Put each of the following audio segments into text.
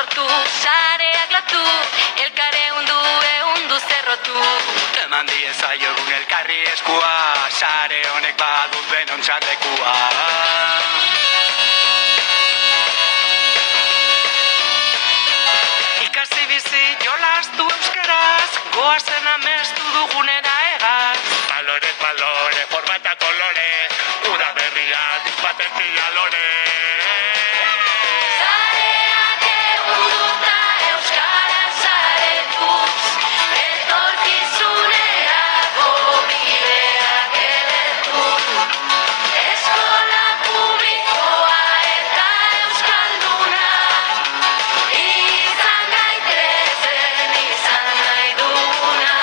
sortu, sareak latu, elkare ehundu zerrotu. Eman diezaiogun elkarri eskua, sare honek badut benontzat lekua. Ikasi bizi jolastu euskaraz, goazen amestu dugunera egaz. Balore, forma eta kolore, uda berria dispatentia lore. Sareak ehunduta euskaraz saretuz, etorkizunerako bideak edertu. Eskola publikoa eta euskalduna, izan gaitezen izan nahi duguna.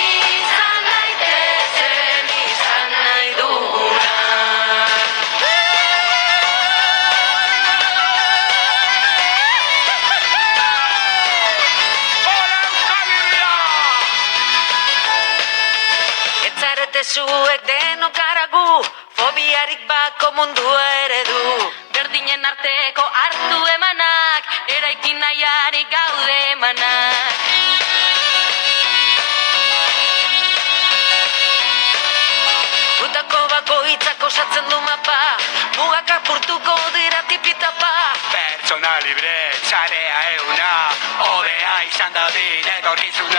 Izan gaitezen izan nahi duguna. Etzarete zuek denok aragu, fobiarik bako mundua eredu. Berdinen arteko hartu emanak, eraikin nahiarik gaude emanak. Gutako bakoitzak osatzen du mapa, mugak apurtuko dira tipitapa. Pertsona libre, txarea euna, hobea izan dadin etorkizuna.